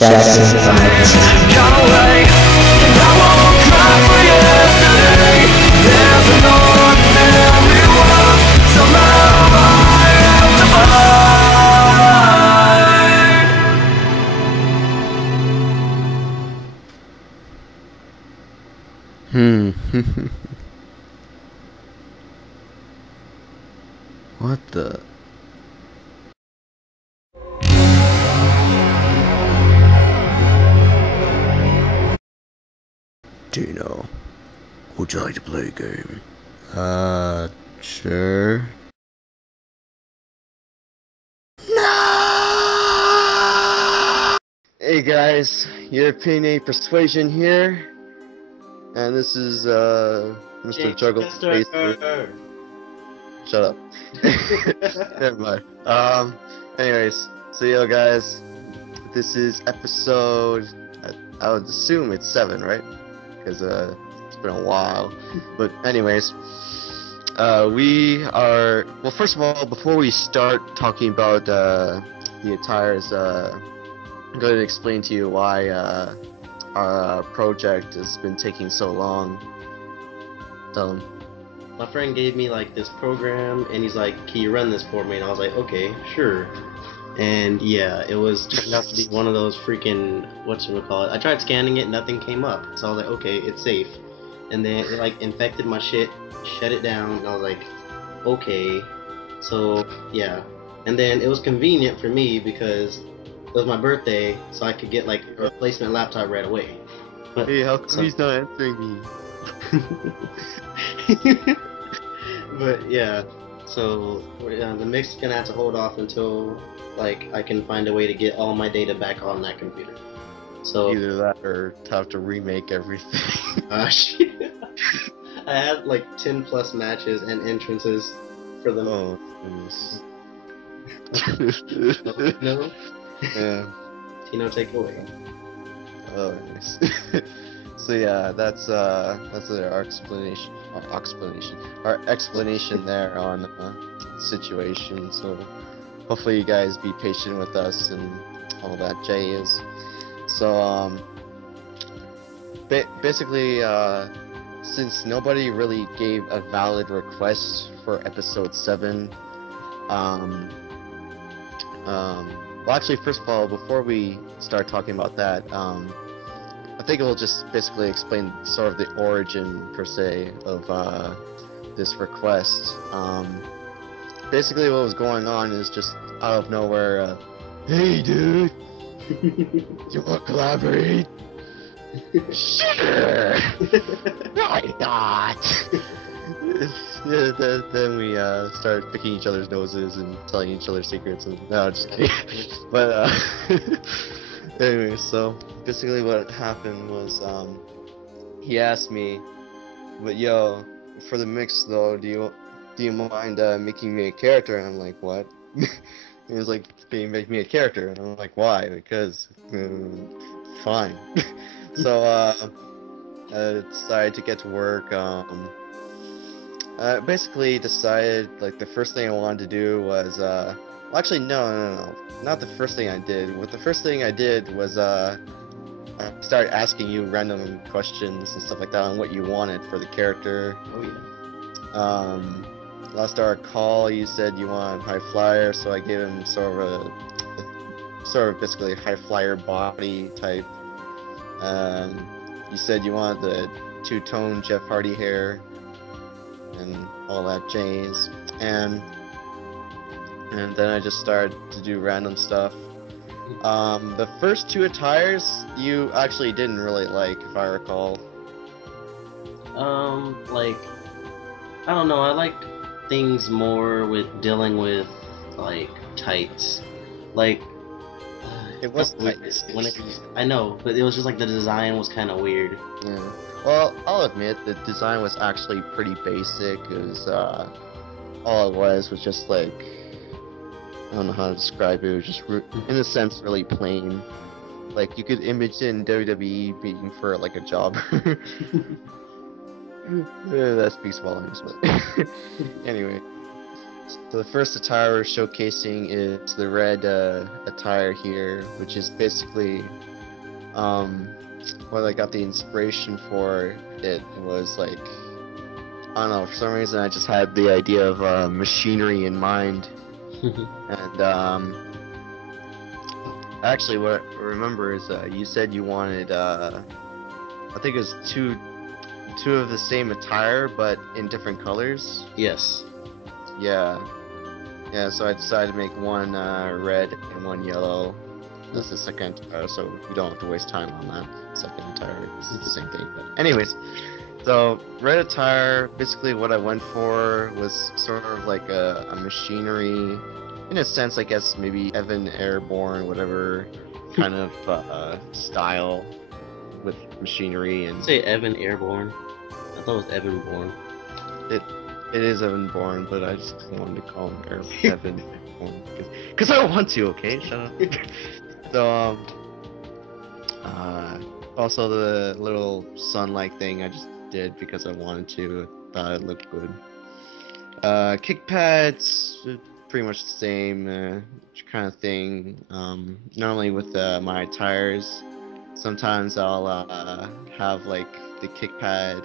Jester. Gone away, and I won't cry for yesterday. There's an ordinary world, somehow I have to find. What the? Teeno, would you like to play a game? Sure. No! Hey guys, European Persuasion here, and this is Mr. Juggle. Shut up. Never mind. Anyways, so yo guys, this is episode, I would assume it's 7, right? Because it's been a while. But anyways, we are, well, first of all, before we start talking about the attires, I'm going to explain to you why our project has been taking so long. Tell them. My friend gave me like this program and he's like, can you run this for me? And I was like, okay, sure. And yeah, it was turned out to be one of those freaking, whatchamacallit. I tried scanning it, nothing came up. So I was like, okay, it's safe. And then it like infected my shit, shut it down, and I was like, okay. So yeah. And then it was convenient for me because it was my birthday, so I could get like a replacement laptop right away. But, hey, how come he's not answering me? But yeah, so the mix is gonna have to hold off until like I can find a way to get all my data back on that computer. So either that or have to remake everything. Shit. I had like 10 plus matches and entrances for them. Oh, goodness. No? Yeah. Teeno, take it away. Oh, nice. So yeah, that's our explanation there on the situation. So hopefully you guys be patient with us and all that jazz. So basically, since nobody really gave a valid request for episode 7, well, actually, first of all, before we start talking about that, I think it will just basically explain sort of the origin, per se, of this request. Basically what was going on is just out of nowhere, hey dude, you want to collaborate? Sure! Why not? Yeah, then we started picking each other's noses and telling each other secrets, and no, just kidding. But anyway, so basically what happened was he asked me, but yo, for the mix though, do you mind making me a character? And I'm like, what? He was like, can you make me a character? And I'm like, why? Because fine. So I decided to get to work. Basically decided, like, the first thing I wanted to do was well, actually no, not the first thing I did. What the first thing I did was I started asking you random questions and stuff like that on what you wanted for the character. Oh yeah. Last our call, you said you wanted high flyer, so I gave him sort of basically a high flyer body type. You said you wanted the two-tone Jeff Hardy hair and all that jazz, and then I just started to do random stuff. The first 2 attires you actually didn't really like, if I recall. Like, I don't know, I liked things more with dealing with, like, tights. Like, It was tights. I know, but it was just like the design was kind of weird. Yeah. Well, I'll admit the design was actually pretty basic. It was all it was just like, I don't know how to describe it. It was just in a sense really plain. Like you could image it in WWE being for like a job. That speaks volumes, but anyway. So the first attire we're showcasing is the red attire here, which is basically what I got the inspiration for it was like, I don't know, for some reason I just had the idea of machinery in mind. And actually what I remember is you said you wanted I think it was two of the same attire but in different colors. Yes. Yeah, so I decided to make one red and one yellow. That's the second attire, so we don't have to waste time on that second attire. It's the same thing, but anyways. So, red attire, basically what I went for was sort of like a machinery, in a sense, I guess, maybe Evan Airborne, whatever kind of style with machinery and... Say Evan Airborne. I thought it was Evan Born. It is Evan Bourne, but I just wanted to call him Evan Bourne because I want to. Okay, shut up. So also the little sun-like thing I just did because I wanted to. Thought it looked good. Kick pads, pretty much the same kind of thing. Normally with my tires, sometimes I'll have like the kick pad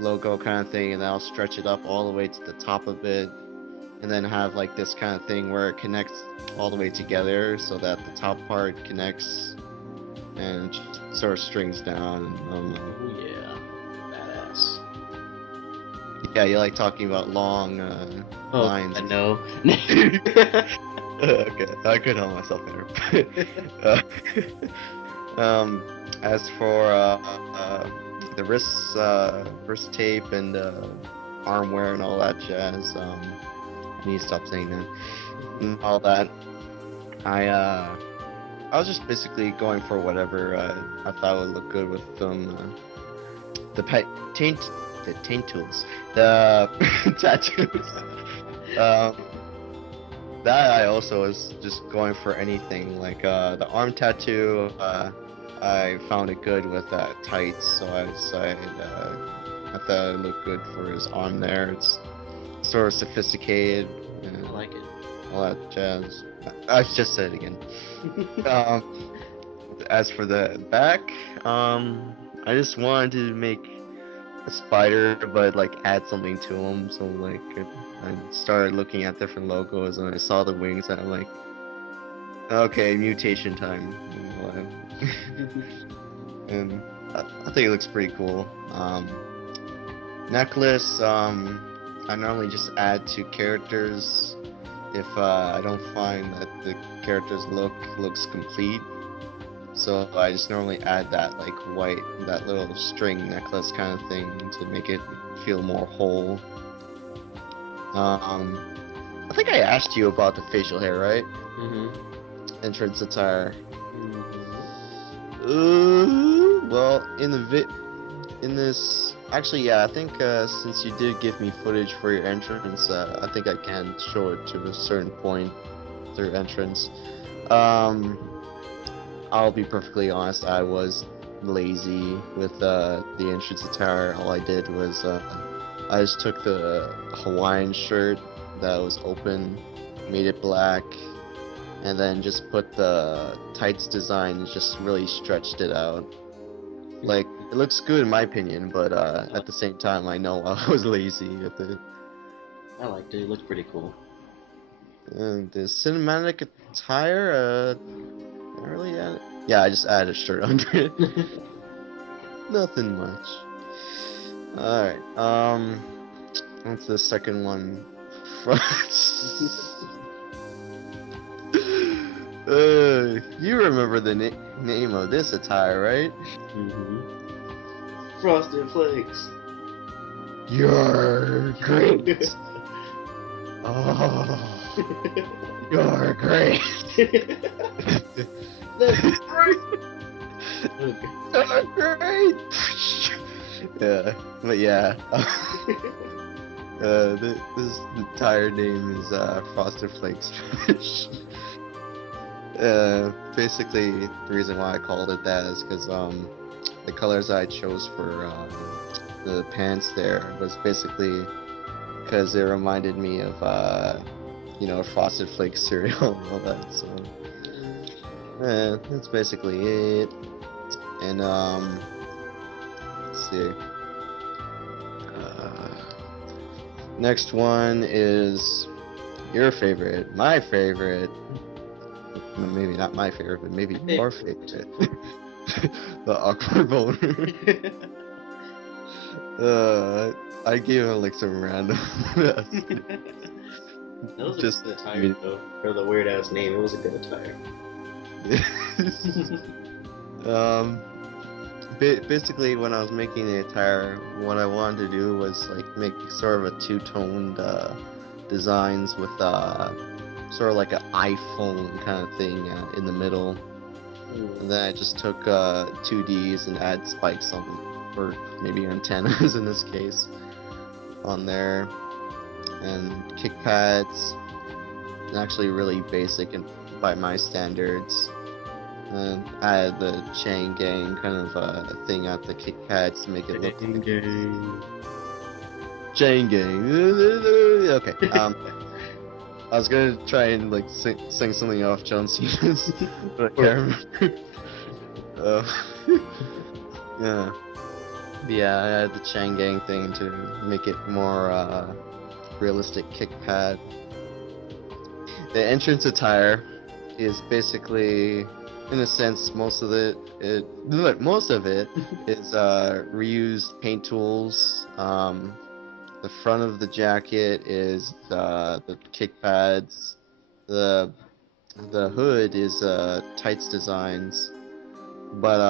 logo kind of thing, and then I'll stretch it up all the way to the top of it, and then have like this kind of thing where it connects all the way together so that the top part connects and sort of strings down. Oh yeah, badass. Yeah, you like talking about long lines. I know. Okay, I could help myself there. As for the wrist tape and arm wear and all that jazz, I need to stop saying that. And all that, I was just basically going for whatever I thought would look good with them. The taint tools, the tattoos. That I also was just going for anything, like the arm tattoo. I found it good with tights, so I decided I thought it looked good for his arm there. It's sort of sophisticated. I like it. All that jazz. I just said it again. As for the back, I just wanted to make a spider, but like add something to him. So like I started looking at different logos, and I saw the wings, and I'm like, okay, mutation time. And I think it looks pretty cool. Necklace, I normally just add to characters if I don't find that the character's looks complete. So I just normally add that like that little string necklace kind of thing to make it feel more whole. I think I asked you about the facial hair, right? Mm-hmm. Entrance attire. Mm-hmm. Well, in this, actually, yeah, I think since you did give me footage for your entrance, I think I can show it to a certain point through entrance. I'll be perfectly honest, I was lazy with the entrance attire. All I did was I just took the Hawaiian shirt that was open, made it black, and then just put the tights design and just really stretched it out. Like, it looks good in my opinion, but at the same time I know I was lazy with it. I liked it. It looked pretty cool. And the cinematic attire, not really added. Yeah, I just added a shirt under it. Nothing much. Alright, what's the second one? You remember the name of this attire, right? Mm-hmm. Frosted Flakes. You're great. Oh, you're great. That's great. You're great. Yeah, but yeah. This entire name is Frosted Flakes. Basically, the reason why I called it that is because the colors I chose for the pants there was basically because it reminded me of you know, Frosted Flakes cereal and all that. So that's basically it. And let's see. Next one is your favorite, my favorite. Maybe not my favorite, but maybe your favorite. The awkward boner. I gave him like some random. That was just a good attire though, for the weird ass name. It was a good attire. Basically, when I was making the attire, what I wanted to do was like make sort of a two-toned designs with sort of like an iPhone kind of thing in the middle. And then I just took 2Ds and add spikes on them, or maybe antennas in this case, on there, and kick pads, and actually really basic and by my standards. And add the chain gang kind of thing at the kick pads to make it look like chain gang. Okay. I was gonna try and like sing something off John Cena's, but I can't remember. Yeah. Yeah, I had the chain gang thing to make it more realistic kick pad. The entrance attire is basically, in a sense, most of it is reused paint tools. The front of the jacket is the kick pads. The hood is tights designs. But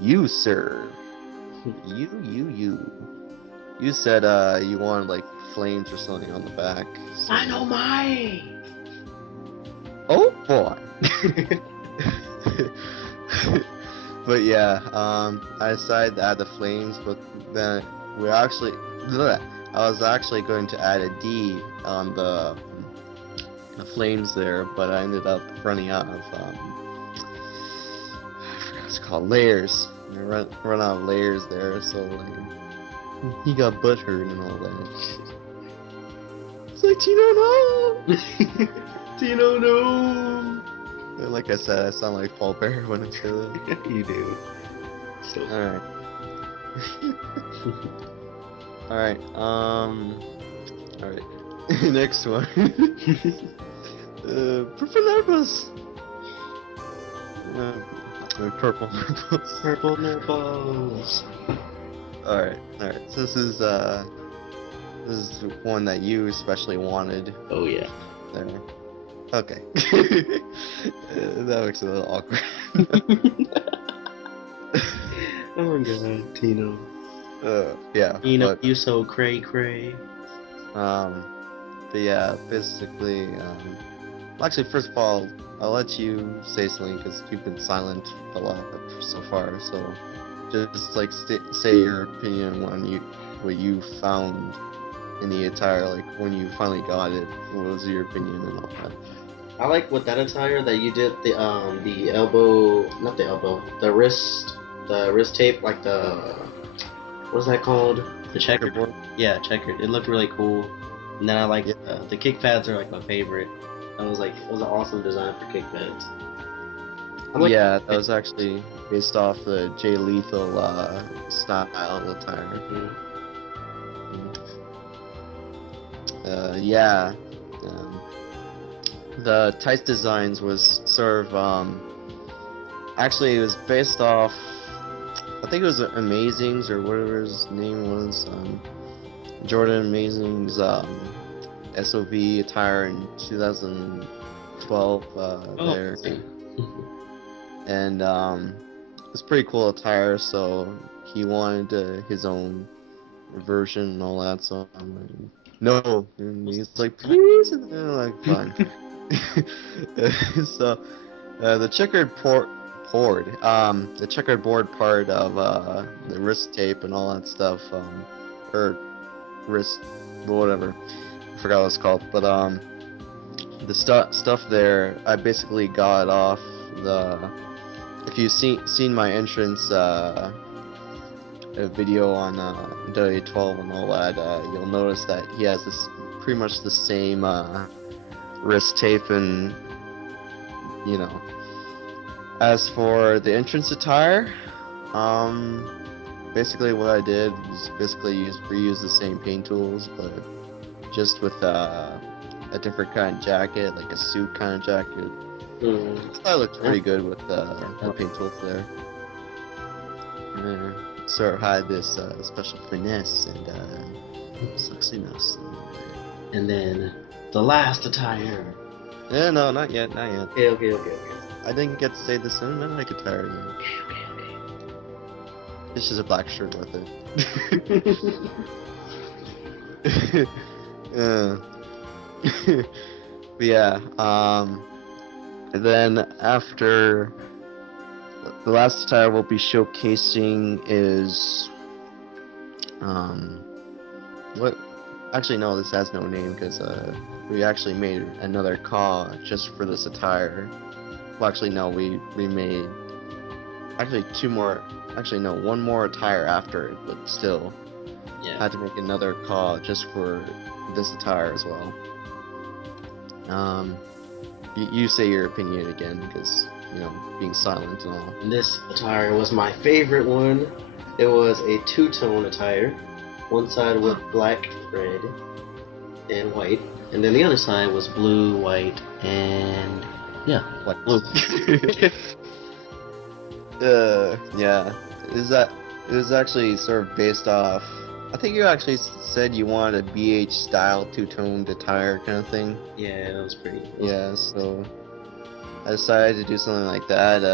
you, sir, you said you wanted like flames or something on the back. So. Dynamite! Oh boy. But yeah, I decided to add the flames, but then I was actually going to add a D on the flames there, but I ended up running out of I forgot what it's called, layers. I run out of layers there, so like he got butthurt and all that. It's like, Teeno, no! Teeno, no! And like I said, I sound like Paul Bear when I say that. You do. So. Alright. Alright, alright. Next one. Purple nipples! Purple nipples. Purple nipples. Alright. So this is one that you especially wanted. Oh yeah. There. Okay. That looks a little awkward. Oh my god, Teeno. Yeah. Teeno, you so cray cray. But yeah, basically, actually, first of all, I'll let you say something because you've been silent a lot so far. So, just like say your opinion on what you found in the attire, like when you finally got it. What was your opinion and all that? I like with that attire that you did the elbow, not the elbow, the wrist tape, like the, what's that called? The checkerboard? Yeah, checkered. It looked really cool. And then I like the kick pads are like my favorite. It was an awesome design for kick pads. Yeah, that was actually based off the Jay Lethal style attire. Yeah. The tights designs was sort of actually it was based off, I think it was Amazing's or whatever his name was, Jordan Amazing's SOV attire in 2012 there. And it's pretty cool attire, so he wanted his own version and all that, so I'm like, no, and he's like, please, and I'm like, fine. So the checkered board part of the wrist tape and all that stuff, or wrist, whatever, I forgot what it's called, but the stuff there, I basically got off the, if you've seen my entrance video on WWE12 and all that, you'll notice that he has this pretty much the same wrist tape, and you know, As for the entrance attire, basically what I did was reuse the same paint tools, but just with a different kind of jacket, like a suit kind of jacket. I looked pretty good with the paint tools there. Sort of had this special finesse and sexiness. And then the last attire. Yeah, no, not yet. Okay. I didn't get to say the cinematic attire yet. Okay. It's just a black shirt with it. But yeah, and then after the last attire we'll be showcasing is what? Actually, no, this has no name because we actually made another call just for this attire. Well, actually, no, we made actually two more. Actually, no, one more attire after it, but still, had to make another call just for this attire as well. You say your opinion again, because being silent and all. And this attire was my favorite one. It was a two-tone attire. One side was black, red, and white, and then the other side was blue, white, and blue. Yeah. It was actually sort of based off. I think you actually said you wanted a BH style two-toned attire kind of thing. Yeah, that was pretty. Yeah, so I decided to do something like that.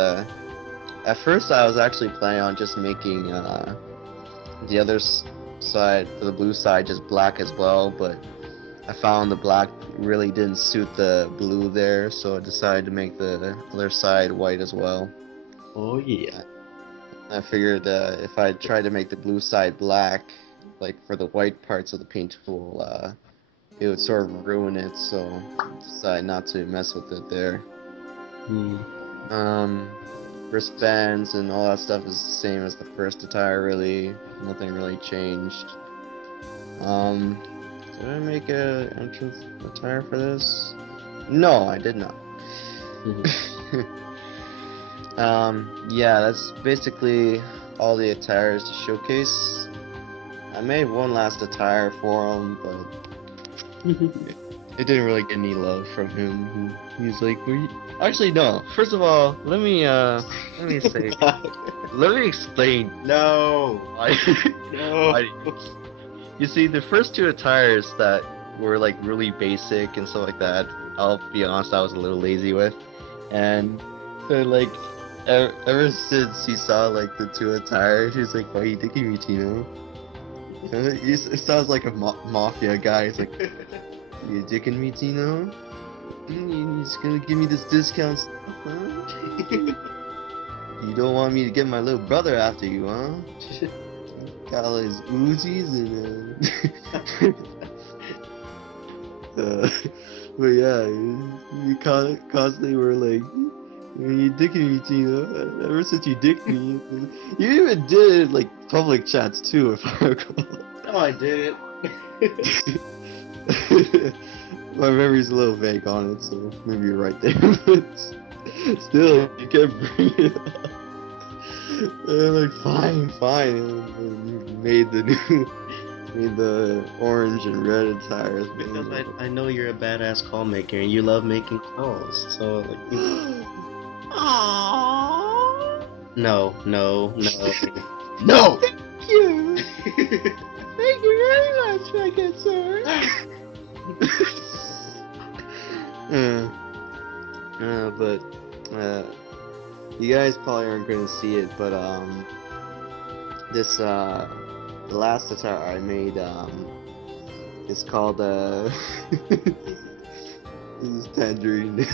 At first, I was actually planning on just making the other side, for the blue side, just black as well, but I found the black really didn't suit the blue there, so I decided to make the other side white as well. Oh yeah. I figured if I tried to make the blue side black, like for the white parts of the paint tool, it would sort of ruin it, so I decided not to mess with it there. Wristbands and all that stuff is the same as the first attire, really. Nothing really changed. Did I make an entrance attire for this? No, I did not. Yeah, that's basically all the attires to showcase. I made one last attire for him, but it didn't really get any love from him. He's like, actually, no. First of all, let me say, let me explain. No. No. You see, the first two attires that were like really basic and stuff like that, I'll be honest, I was a little lazy with, and like ever since he saw like the two attires, he's like, "Why are you dicking me, Teeno?" It sounds like a mafia guy. He's like, "You dicking me, Teeno? You just gonna give me this discount stuff, huh? You don't want me to get my little brother after you, huh? Got all his Uzis and but yeah, you constantly were like, you dicking me, Teeno. Ever since you dicked me, you even did like public chats too, if I recall." No, I didn't. My memory's a little vague on it, so maybe you're right there. But still, you kept bringing it up. And like, fine. And you made the orange and red attires. Because I know you're a badass call maker and you love making calls. So like, Aww. No. No. Thank you. Thank you very much, my good sir. But you guys probably aren't going to see it, but this the last attire I made is called this is Tangerine.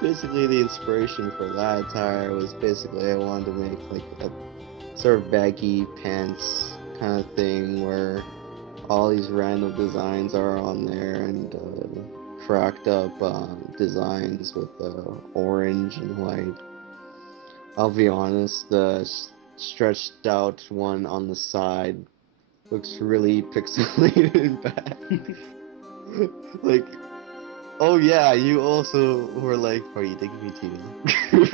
Basically, the inspiration for that attire was basically I wanted to make like a sort of baggy pants kind of thing where all these random designs are on there, and cracked up designs with orange and white. I'll be honest, the stretched out one on the side looks really pixelated and bad. Like, Oh yeah, you also were like, "Are you taking me, Teeno?"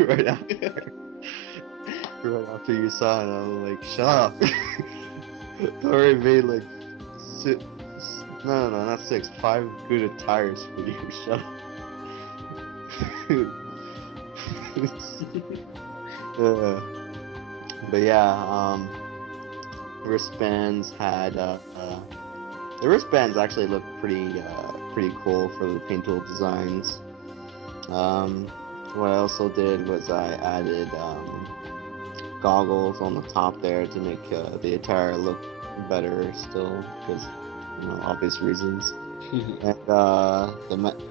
right after, right after you saw it, I was like, "Shut up!" I already made like six, no, not six, 5 good attires for you. Shut up. But yeah, wristbands had the wristbands actually looked pretty cool for the paint tool designs. What I also did was I added goggles on the top there to make the attire look better still, because obvious reasons. And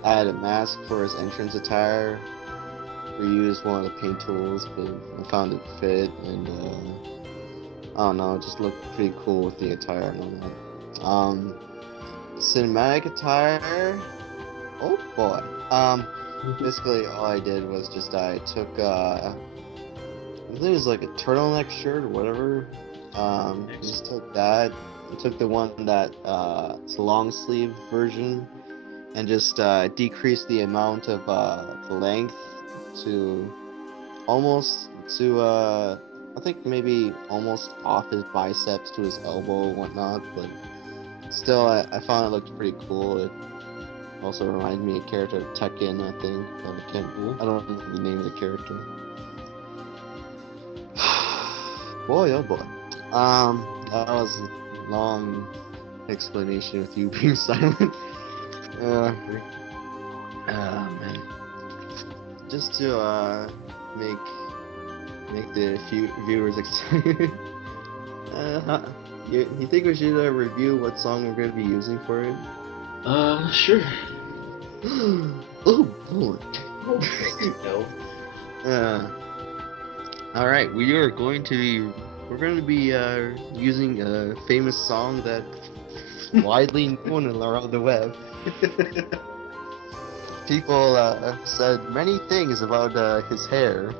added a mask for his entrance attire. Reused one of the paint tools, but I found it fit, and I don't know, it just looked pretty cool with the attire and all that. Cinematic attire. Oh boy. Basically all I did was just I took I think it was like a turtleneck shirt or whatever. Just took that. I took the one that it's a long sleeve version, and just decreased the amount of the length to almost to I think maybe almost off his biceps to his elbow and whatnot, but still I found it looked pretty cool. It also reminded me of a character Tekken, I think, but I don't know the name of the character. Boy, oh boy. That was a long explanation with you being silent. Man. Just to make the viewers excited. You think we should review what song we're going to be using for it? Sure. Oh boy. No. All right, we're going to be using a famous song that widely known around the web. People have said many things about his hair.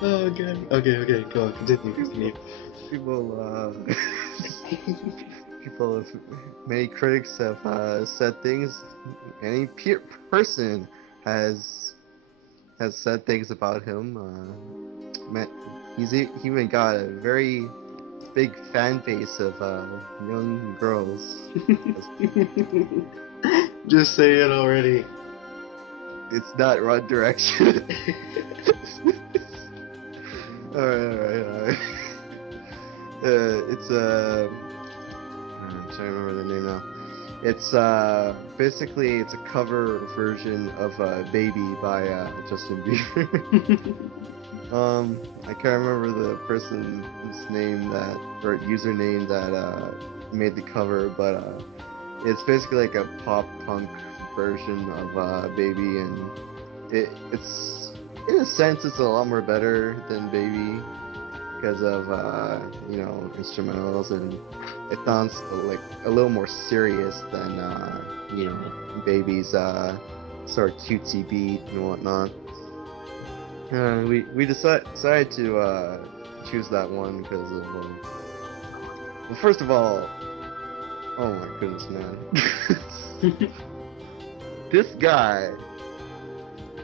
Oh god. Okay, go on, continue. Many critics have said things. Any person has said things about him. He's even got a very big fan base of young girls. Just say it already. It's not One Direction. Alright. It's I'm trying to remember the name now. It's basically it's a cover version of "Baby" by Justin Bieber. I can't remember the person's name or username that made the cover, but it's basically like a pop punk version of "Baby," and it's in a sense it's a lot more better than "Baby" because of instrumentals, and it sounds like a little more serious than Baby's sort of cutesy beat and whatnot. We decided to choose that one because of well, first of all, oh my goodness, man. This guy,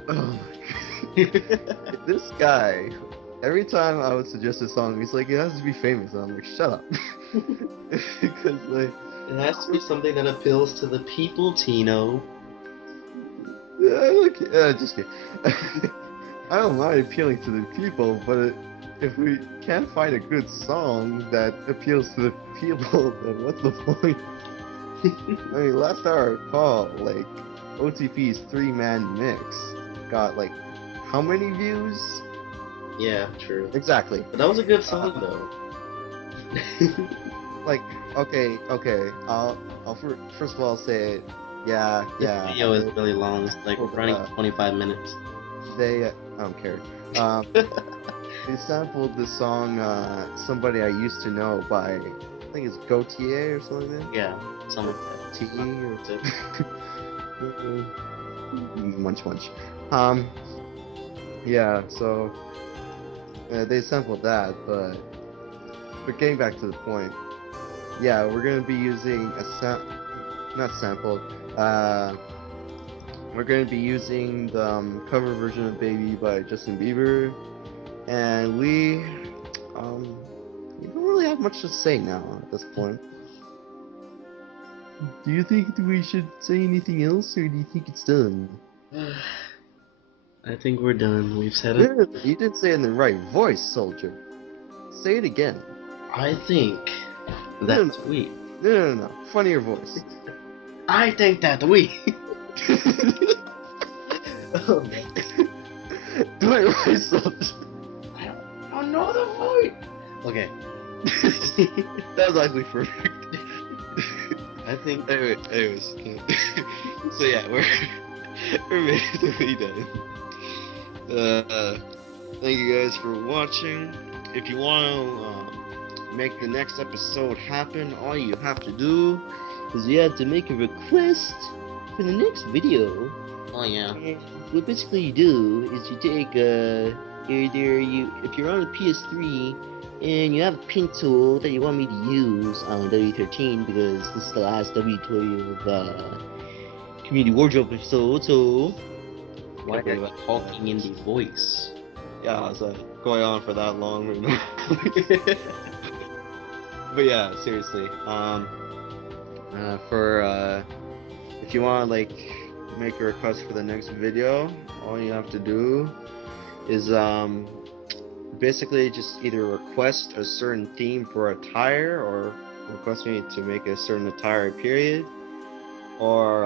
oh my god. This guy, every time I would suggest a song, he's like, it has to be famous, and I'm like, shut up. Because like, it has to be something that appeals to the people, Teeno. Just kidding. I don't mind appealing to the people, but if we can't find a good song that appeals to the people, then what's the point? I mean, last I recall, like, OTP's 3-man mix got, like, how many views? Yeah, true. Exactly. But that was a good song, though. Like, okay, I'll first of all say, yeah. The video is really long. It's like running 25 minutes. I don't care. They sampled the song "Somebody I Used to Know" by, I think it's Gautier or something like that. Yeah, something like that. T or munch. Yeah. So they sampled that, but getting back to the point, yeah, we're gonna be using a not sampled. We're gonna be using the cover version of "Baby" by Justin Bieber, and we don't really have much to say now at this point. Do you think we should say anything else, or do you think it's done? I think we're done. We've said it. You didn't say it in the right voice, soldier. Say it again. I think that's we. No. Funnier voice. I think that we. Oh man. Do it right, soldier. I don't know the voice. Okay. That was actually perfect. I think. Anyways. So yeah, we're basically done. Thank you guys for watching. If you want to make the next episode happen, all you have to do is you have to make a request for the next video. Oh yeah. And what basically you do is you take if you're on a PS3 and you have a paint tool that you want me to use on W13 because this is the last W12 community wardrobe episode, so Why are you talking in the voice? yeah, it's going on for that long right now. But yeah, seriously, if you want to like make a request for the next video, all you have to do is basically just either request a certain theme for attire, or request me to make a certain attire period, or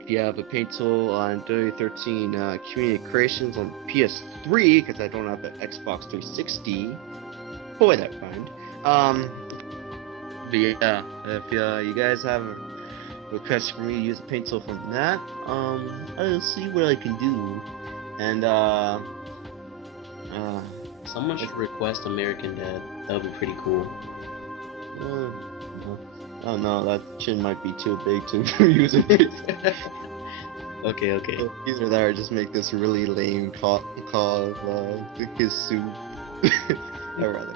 if you have a paint tool on W13 Community Creations on PS3, because I don't have the Xbox 360. Boy, that fine. But yeah, if you guys have a request for me to use a paint tool from that, I'll see what I can do. And someone should request American Dad. That would be pretty cool. Oh no, that chin might be too big to use it. Okay. Either that or just make this really lame call of his suit. I'd rather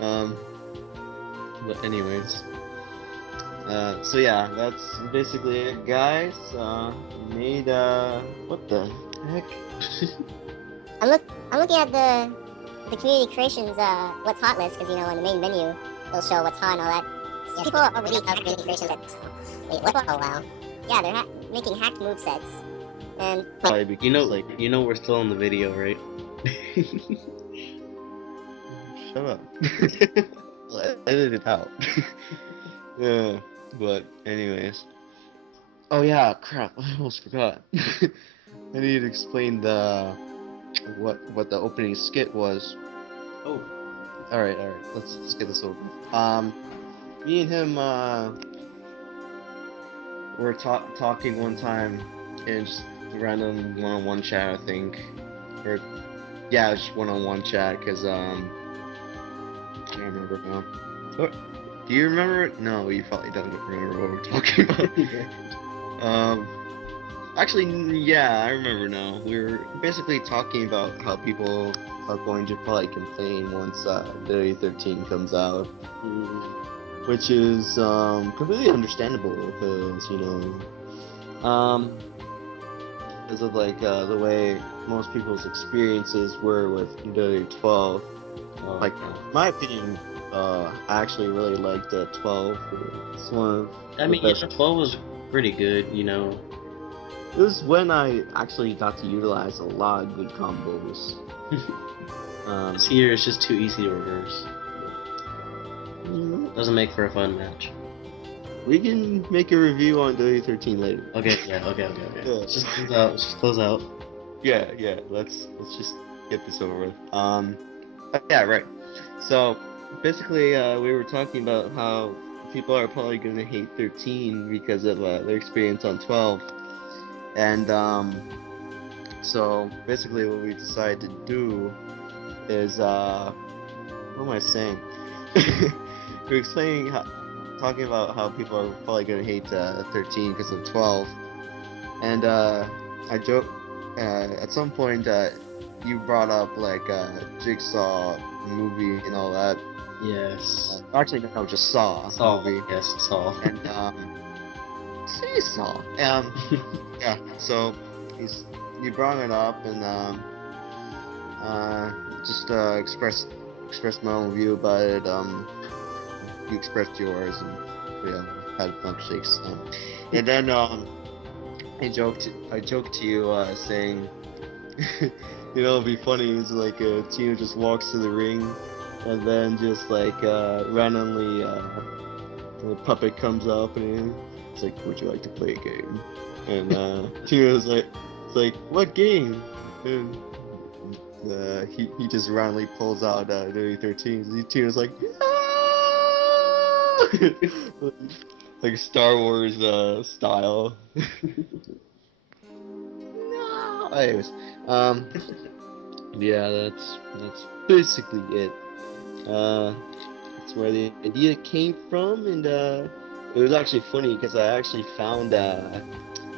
not. But anyways. So yeah, that's basically it, guys. Made what the heck? I'm looking at the community creations what's hot list, because you know in the main menu it'll show what's hot and all that. Yeah, people are already have community creations that wait what? Oh wow. Yeah, they're making hacked movesets. And you know we're still in the video, right? Shut up. Edit it out. Yeah, but anyways. Oh yeah, crap! I almost forgot. I need to explain what the opening skit was. Oh. All right. Let's get this over. Me and him were talking one time in just random one-on-one chat, I think, or yeah, just one-on-one chat, cause I can't remember now. What? Do you remember? No, you probably don't remember what we're talking about. Actually, yeah, I remember now. We were basically talking about how people are going to probably complain once W13 comes out, which is completely understandable because because of like the way most people's experiences were with W12. Like, in my opinion, I actually really liked 12. It's one of I mean, yeah, 12 was pretty good, you know. It was when I actually got to utilize a lot of good combos. This here is just too easy to reverse. Doesn't make for a fun match. We can make a review on W13 later. Okay. Yeah. Let's just close out. Close out. Yeah. Let's just get this over with. Yeah, right. So basically, we were talking about how people are probably gonna hate 13 because of their experience on 12, and so basically, what we decided to do is what am I saying? We're explaining talking about how people are probably gonna hate 13 because of 12, and I joke at some point you brought up like Jigsaw movie and all that, Yes. Actually, no, just Saw. Saw. Movie. Yes, Saw. And Seesaw. Yeah. So he brought it up and just expressed my own view about it. You expressed yours and had milkshakes. And then I joked to you saying, it'd be funny. It's like Teeno just walks to the ring, and then just like randomly the puppet comes up and it's like, would you like to play a game? And Teeno's like, it's like, what game? And he just randomly pulls out WWE13. Teeno's like, like Star Wars style. No. Anyways, yeah, that's basically it. That's where the idea came from, and it was actually funny because I actually found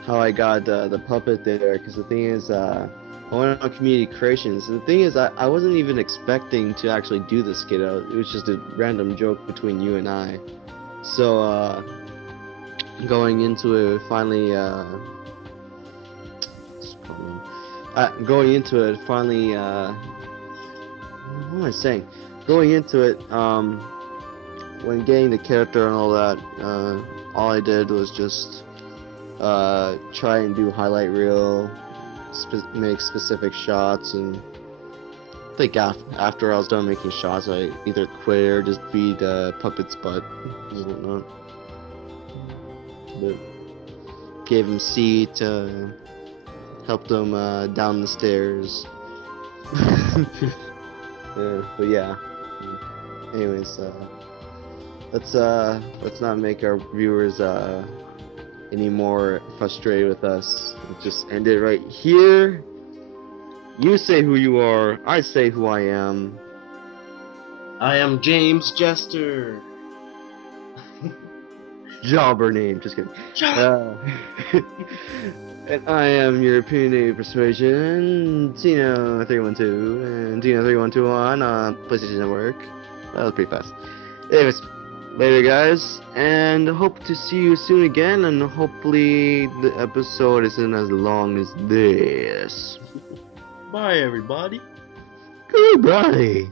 how I got the puppet there. Because the thing is, I went on community creations. And the thing is, I wasn't even expecting to actually do this skit. It was just a random joke between you and I. So going into it, finally, going into it, finally, what am I saying? Going into it, when getting the character and all that, all I did was just try and do highlight reel, make specific shots, and I think after I was done making shots, I either quit or just beat Puppet's butt and whatnot. But gave him seat, helped him down the stairs. Yeah, but yeah. Anyways, let's not make our viewers any more frustrated with us. Let's just end it right here. You say who you are, I say who I am. I am James Jester. Jobber name, just kidding. And I am your opinionated persuasion, teeno312, and teeno312 on PlayStation Network. That was pretty fast. Anyways, later guys, and hope to see you soon again, and hopefully the episode isn't as long as this. Bye, everybody. Goodbye.